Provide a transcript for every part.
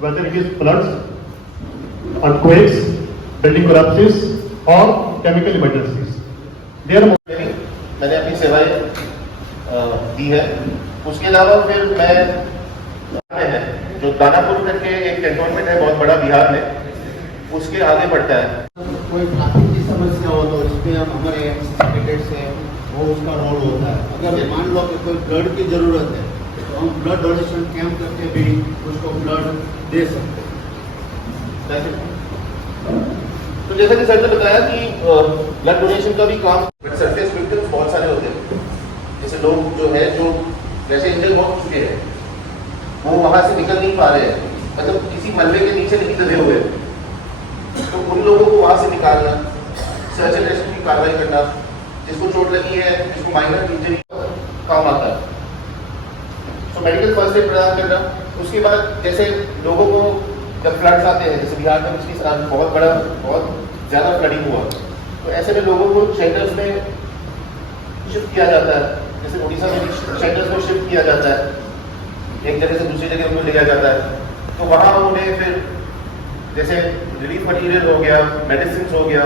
whether it is floods, earthquakes, building collapses, or chemical emergencies. There are मैंने अपनी सेवाएं दी है। उसके अलावा फिर मैं जो दानापुर करके एक कैंटोनमेंट है बहुत बड़ा बिहार में, उसके आगे पड़ता है। कोई ट्रैफिक की समस्या हो तो इसमें हम हमारे कैंडिडेट्स हैं वो उसका रोल होता है। अगर मान लो कि कोई ब्लड की ज़रूरत है तो हम ब्लड डोनेशन कैंप करके भी उसको ब्लड दे सकते हैं। तो जैसा कि सर ने बताया कि ब्लड डोनेशन का भी काम सरफेस विक्टिम्स बहुत सारे होते हैं। जैसे लोग जो है जो वैसे इंजर हो चुके हैं वो वहां से निकल नहीं पा रहे हैं, मतलब किसी मलबे के नीचे नहीं दबे हुए, तो उन लोगों को वहां से निकालना, सर्च एंड रेस्क्यू की कार्रवाई करना, जिसको चोट लगी है, जिसको माइनर इंजरी काम आता है, तो मेडिकल फर्स्ट एड प्रदान करना। उसके बाद जैसे लोगों को जब फ्लड्स आते हैं, जैसे बिहार में पिछली साल बहुत ज़्यादा फ्लडिंग हुआ, तो ऐसे में लोगों को शेल्टर्स में शिफ्ट किया जाता है। जैसे उड़ीसा में शेल्टर्स में शिफ्ट किया जाता है, एक जगह से दूसरी जगह उनको ले जाया जाता है, तो वहाँ उन्हें फिर जैसे रिलीफ मटीरियल हो गया, मेडिसिन हो गया,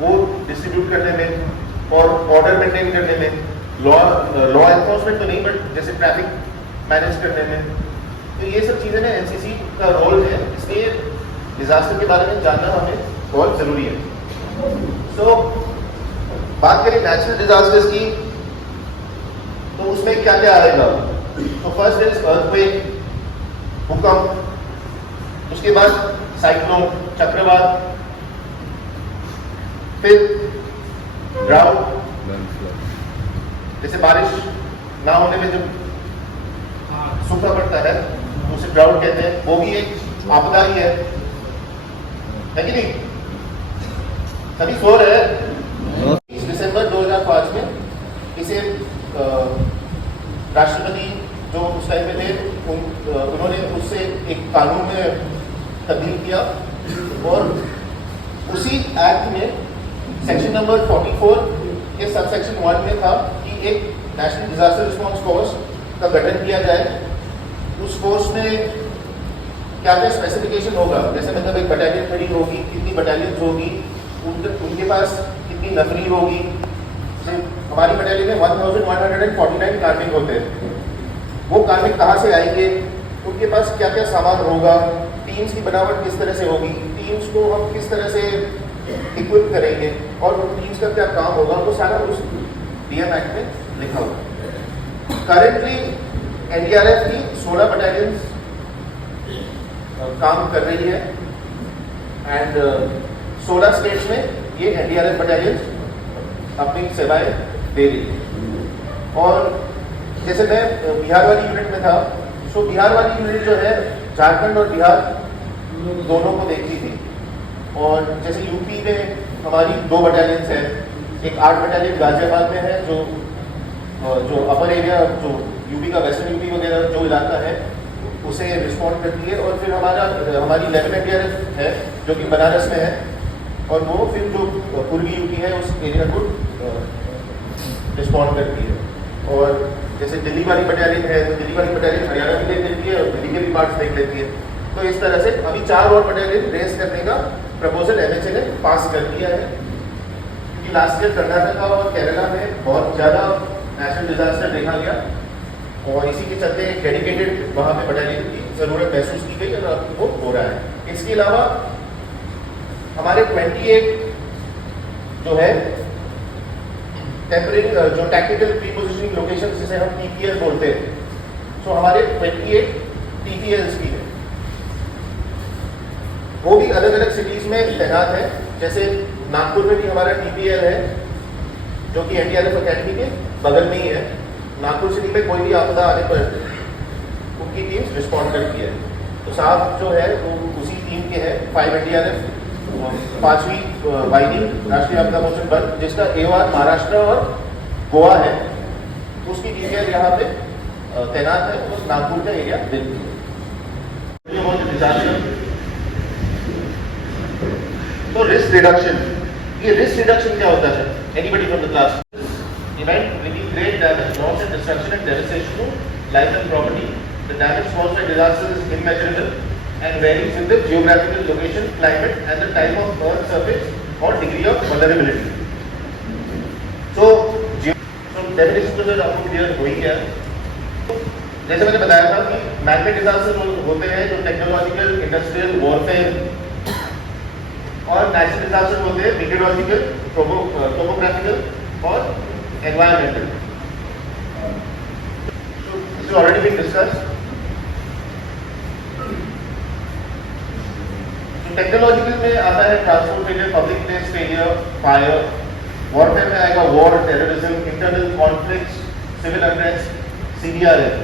वो डिस्ट्रीब्यूट करने में और ऑर्डर मेंटेन करने में, लॉ एनफोर्समेंट तो नहीं बट जैसे ट्रैफिक मैनेज करने में, तो ये सब चीज़ें ना एनसीसी का रोल है। इसलिए डिजास्टर के बारे में जानना हमें बहुत ज़रूरी है। तो बात करें नेचुरल डिजास्टर्स की, तो उसमें क्या क्या आएगा? तो फर्स्ट इज अर्थक्वेक, भूकंप, उसके बाद साइक्लोन, चक्रवात, फिर ड्राउट, जैसे बारिश ना होने में जब सूखा पड़ता है तो उसे ड्राउट कहते हैं, वो भी एक आपदा ही है कि नहीं? सभी सो रहे हैं। 20 दिसंबर 2005 में इसे राष्ट्रपति जो उस टाइम में थे उन्होंने उससे एक कानून में तब्दील किया और उसी एक्ट में सेक्शन नंबर 44 के सब सेक्शन 1 में था कि एक नेशनल डिजास्टर रिस्पॉन्स फोर्स का गठन किया जाए। उस फोर्स में क्या क्या स्पेसिफिकेशन होगा, जैसे मतलब एक बटालियन खड़ी होगी, कितनी बटालियन होगी, उनके पास कितनी नफरी होगी। हमारी बटालियन में 1149 कार्मिक होते हैं, वो कार्मिक कहाँ से आएंगे, उनके पास क्या क्या सामान होगा, टीम्स की बनावट किस तरह से होगी, टीम्स को हम किस तरह से इक्विप करेंगे और उन टीम्स का क्या काम होगा, वो सारा उस डीएम एक्ट में लिखा हुआ। करेंटली एनडीआरएफ की 16 बटालियंस काम कर रही है एंड 16 स्टेट्स में ये एनडीआरएफ बटालियंस अपनी सेवाएं दे रही है। और जैसे मैं बिहार वाली यूनिट में था, तो बिहार वाली यूनिट जो है झारखंड और बिहार दोनों को देखती थी। और जैसे यूपी में हमारी 2 बटालियंस हैं, एक 8 बटालियन गाजियाबाद में है जो अपर एरिया, जो यूपी का वेस्टर्न यूपी वगैरह जो इलाका है उसे रिस्पॉन्ड करती है, और फिर हमारी 11 एनडीआरएफ है जो कि बनारस में है, और वो फिर जो पूर्वी यूपी है उस एरिया को रिस्पॉन्ड करती है। और जैसे दिल्ली वाली बटालियन है तो दिल्ली वाली बटालियन हरियाणा भी देख लेती है और दिल्ली के भी पार्ट्स देख लेती है। तो इस तरह से अभी 4 और बटालियन रेस करने का प्रपोजल एमएचए ने पास कर दिया है, क्योंकि लास्ट ईयर कर्नाटका और केरला में बहुत ज़्यादा नेचुरल डिजास्टर देखा गया और इसी के चलते एक डेडिकेटेड वहाँ पे बटालियन की ज़रूरत महसूस की गई और अब वो हो रहा है। इसके अलावा हमारे 28 जो है टेम्परेरी जो टैक्टिकल प्री पोजिशनिंग लोकेशन जिसे हम टीपीएल बोलते हैं, तो हमारे 28 टीपीएल्स भी हैं, वो भी अलग अलग सिटीज में तैनात है। जैसे नागपुर में भी हमारा टीपीएल है जो कि एनडीआरएफ अकेडमी के बगल में ही है। नागपुर सिटी में कोई भी आपदा आने पर उनकी टीम रिस्पॉन्ड करती है। तो साहब जो है वो उसी टीम के हैं, 5 एनडीआरएफ, 5वीं वाहिनी राष्ट्रीय आपदा मोचन बल, जिसका एओआर महाराष्ट्र और गोवा है, उसकी टीम यहाँ पे तैनात है, उस नागपुर का एरिया देखती है। तो रिस्क रिडक्शन, ये रिस्क रिडक्शन क्या होता है? Anybody from the class? Event will be great damage, loss and destruction and devastation to life and property. The damage caused by disaster is immeasurable. and varies with the geographical location, climate and the type of earth surface or degree of vulnerability. So definition तो जो आपको clear हो ही गया। जैसे मैंने बताया था कि मैग्नेट डिजास्टर होते हैं जो टेक्नोलॉजिकल, इंडस्ट्रियल, वॉरफेयर और नेचुरल डिजास्टर होते हैं मीटियोलॉजिकल, टोपोग्राफिकल और environmental. So this is already been discussed. Technological में आता है transport failure, public place failure, fire. Warfare में आएगा war, terrorism, internal conflicts, civil unrest, CDRF।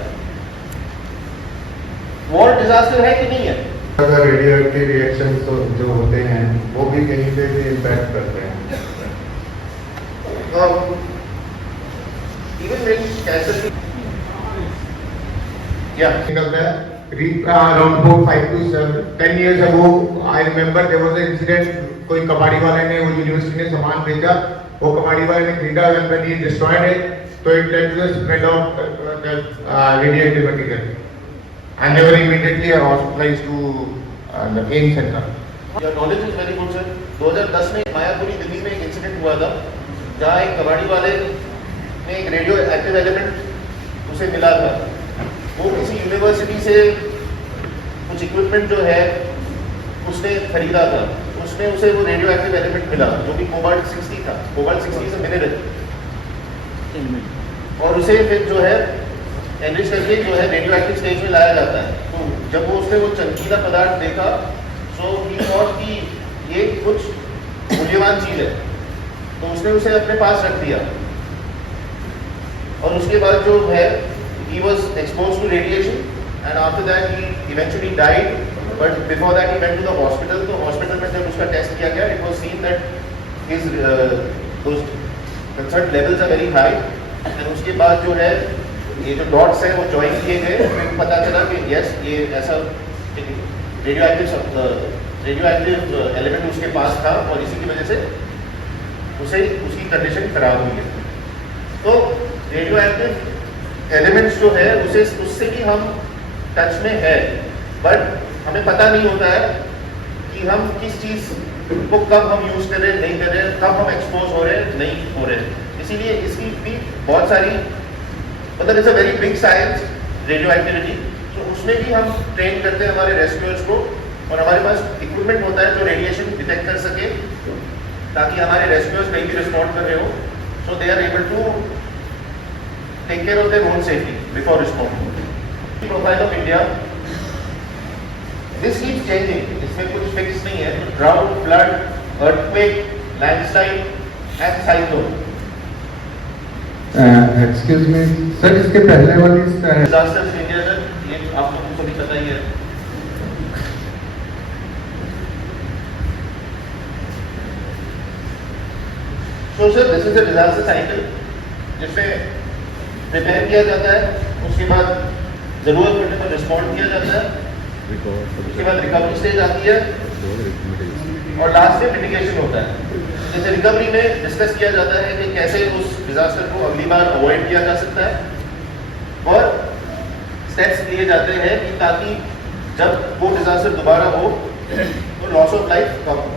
War disaster है कि नहीं है? अगर रेडियोएक्टिव रिएक्शन जो होते हैं वो भी कहीं पे भी इम्पैक्ट करते हैं। इवन व्हेन कैंसर निकलता है around 4, 5 to 10 years ago, I remember there was an incident. कोई कबाड़ी वाले ने वो यूनिवर्सिटी ने सामान भेजा, वो कबाड़ी वाले ने खरीदा, when he destroyed it, so it led to the spread of radioactive material, and they were immediately hospitalized to the AIM center. Your knowledge is very good, sir. 2010 में मायापुरी दिल्ली में एक इंसिडेंट हुआ था, जहाँ एक कबाड़ी वाले ने एक रेडियो एक्टिव एलिमेंट उसे मिला था। वो किसी यूनिवर्सिटी से कुछ इक्विपमेंट जो है उसने खरीदा था, उसमें उसे वो रेडियो एक्टिव एलिमेंट मिला जो कि कोबाल्ट 60 था। कोबाल्ट 60 से मिनरल, और उसे फिर जो है एनरिच करके जो है रेडियो एक्टिव स्टेज में लाया जाता है। तो जब वो उसने वो चमकीला पदार्थ देखा, सो ही थॉट कि ये कुछ मूल्यवान चीज है, तो उसने उसे अपने पास रख दिया। और उसके बाद जो है he was exposed to radiation, and after that he eventually died, but before that he went to the hospital. तो hospital में जब उसका टेस्ट किया गया, it was seen that his those concerned levels are very high, and उसके बाद जो है ये जो डॉट्स है वो ज्वाइन किए गए, फिर पता चला कि यस ये ऐसा रेडियो एक्टिव एलिमेंट उसके पास था और इसी की वजह से उसे उसकी कंडीशन खराब हुई है। तो रेडियो एक्टिव एलिमेंट्स जो है उससे भी हम टच में है, बट हमें पता नहीं होता है कि हम किस चीज़ को कब हम यूज़ कर रहे हैं, नहीं कर रहे हैं, कब हम एक्सपोज हो रहे हैं, नहीं हो रहे हैं। इसीलिए इसकी भी बहुत सारी मतलब it's a very big science radio activity. तो उसमें भी हम ट्रेन करते हैं हमारे रेस्क्यूअर्स को, और हमारे पास इक्विपमेंट होता है जो रेडिएशन डिटेक्ट कर सके, ताकि हमारे रेस्क्यूअर्स कहीं भी रिस्पॉन्ड कर रहे हो, so they are able to take care of their own safety before responding. The profile of India, this keeps changing. इसमें कुछ फिक्स नहीं है। Drought, flood, earthquake, landslide and cyclone. Excuse me, sir इसके पहले वाली Disasters in India, सर ये आप लोगों को भी पता ही है। So sir, this is a disaster cycle जिसमें प्रिपेयर किया जाता है, उसके बाद जरूरत पड़ने पर रिस्पॉन्ड किया जाता है, उसके बाद रिकवरी स्टेज आती है, और लास्ट में मिटिगेशन होता है। जैसे रिकवरी में डिस्कस किया जाता है कि कैसे उस डिजास्टर को अगली बार अवॉइड किया जा सकता है, और स्टेप्स लिए जाते हैं कि ताकि जब वो डिजास्टर दोबारा हो तो लॉस ऑफ लाइफ कम हो।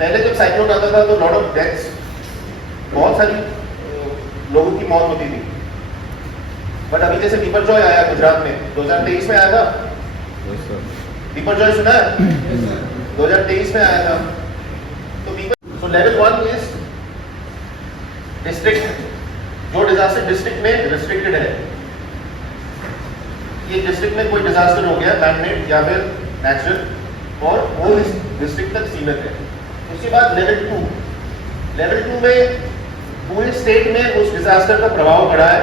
पहले जब साइक्लोन आता था तो लॉट ऑफ डेथ्स, बहुत सारी लोगों की मौत होती थी, बट अभी जैसे बिपरजॉय आया गुजरात में, 2023 में आया था। बिपरजॉय सुना है? 2023 में आया था। तो लेवल 1 इज डिस्ट्रिक्ट, जो डिजास्टर डिस्ट्रिक्ट में रिस्ट्रिक्टेड है। ये डिस्ट्रिक्ट में कोई डिजास्टर हो गया मैनमेड या फिर नेचुरल, और वो इस डिस्ट्रिक्ट तक सीमित है। उसके बाद लेवल 2, लेवल 2 में पूरे स्टेट में उस डिजास्टर का प्रभाव पड़ा है।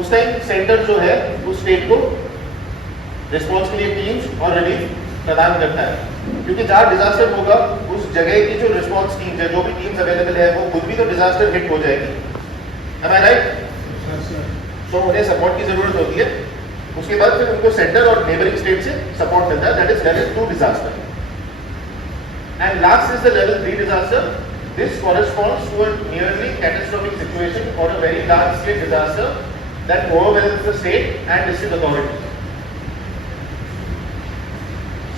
उस टाइम सेंटर जो है उस स्टेट को रिस्पॉन्स के लिए टीम्स और रिलीफ प्रदान करता है, क्योंकि जहाँ डिजास्टर होगा उस जगह की जो रिस्पॉन्स टीम्स है, जो भी टीम्स अवेलेबल है, वो खुद भी तो डिजास्टर हिट हो जाएगी। Am I right? तो उन्हें सपोर्ट की जरूरत होती है। उसके बाद फिर उनको सेंटर और नेबरिंग स्टेट से सपोर्ट मिलता है, that is level 2 disaster. And last is the level 3 disaster. This corresponds to a nearly catastrophic situation or a very large scale disaster that overwhelms the state and district authorities.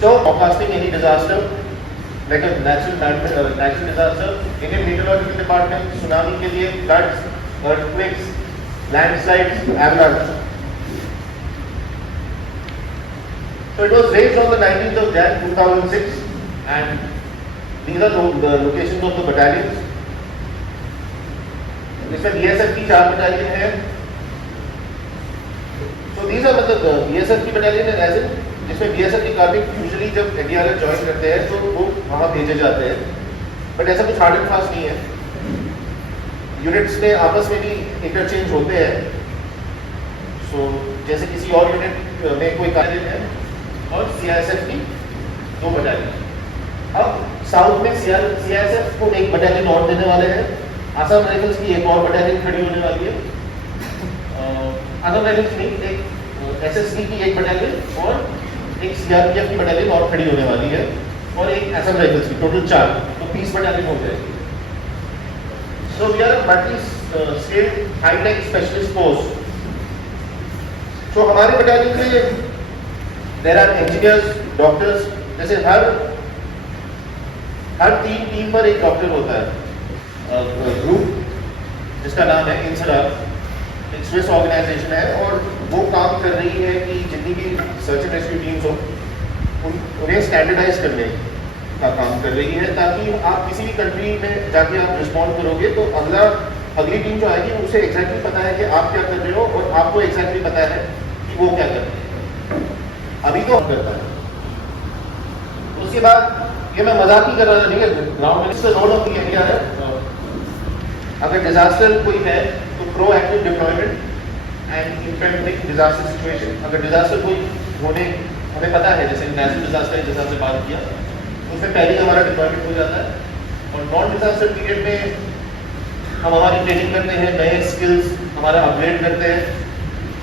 So forecasting any disaster like a natural disaster, Indian Meteorological Department tsunami के लिए floods, earthquakes, landslides, avalanche. So it was raised on the 19th of Jan 2006 and these are the locations of the battalions. इसमें BSF की 4 battalion है. So these are मतलब BSF की battalion है ऐसे जिसमें BSF के कार्मिक यूजुअली जब NDRF ज्वाइन करते हैं तो वो वहाँ भेजे जाते हैं, बट ऐसा कुछ हार्ड एंड फास्ट नहीं है. यूनिट्स में आपस में भी इंटरचेंज होते हैं. सो जैसे किसी और यूनिट में कोई कार्य है और CISF की 2 बटालियन. अब साउथ में CISF को एक बटालियन और देने वाले हैं. आसाम राइफल्स की एक और बटालियन खड़ी होने वाली है. आसाम राइफल्स में एक SSB की एक बटालियन और एक CRPF की बटालियन और खड़ी होने वाली है और एक असम राइफल्स की, टोटल 4, तो 30 बटालियन हो जाएगी. So we are a multi state hi tech specialist force. तो हमारे बटालियन में देयर आर इंजीनियर्स, डॉक्टर्स. जैसे हर 3 टीम पर एक डॉक्टर होता है. ग्रुप जिसका नाम है इंसरा, एक स्विस ऑर्गेनाइजेशन है और वो काम कर रही है कि जितनी भी सर्च एंड रेस्क्यू टीम्स हो उन्हें स्टैंडर्डाइज करने का काम कर रही है, ताकि आप किसी भी कंट्री में जाके आप रिस्पॉन्ड करोगे तो अगली टीम जो आएगी उसे एग्जैक्टली पता है कि आप क्या कर रहे हो और आपको एग्जैक्टली पता है कि वो क्या कर रही है. अभी तो करता है. उसके बाद ये मैं मजाक ही कर रहा था, ठीक है. ग्राउंड में रोल ऑफ इंडिया है. अगर डिजास्टर कोई है तो proactive deployment and impending disaster situation. अगर डिजास्टर कोई होने हमें पता है, जैसे नेचुरल डिजास्टर जैसा हमने बात किया, तो उसमें पहले हमारा डिप्लॉयमेंट हो जाता है. और नॉन डिजास्टर पीरियड में हम हमारी ट्रेनिंग करते हैं, नए स्किल्स हमारा अपग्रेड करते हैं,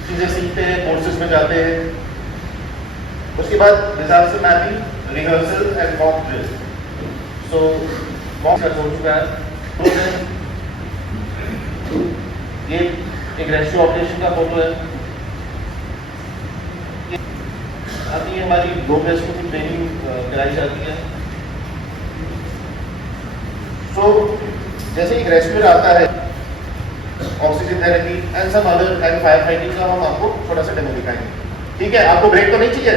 चीज़ें सीखते हैं, कोर्सेज में जाते हैं. उसके बाद disaster mapping, rehearsal and mock drill. So mock का हो चुका है. ये एक रेस्क्यू ऑपरेशन का फोटो है. अभी हमारी 2 रेस्क्यू की ट्रेनिंग कराई जाती है. सो जैसे एक रेस्क्यूअर आता है, oxygen therapy and some other and fire fighting का हम आपको थोड़ा सा डेमो दिखाएंगे. ठीक है, आपको ब्रेक तो नहीं चाहिए?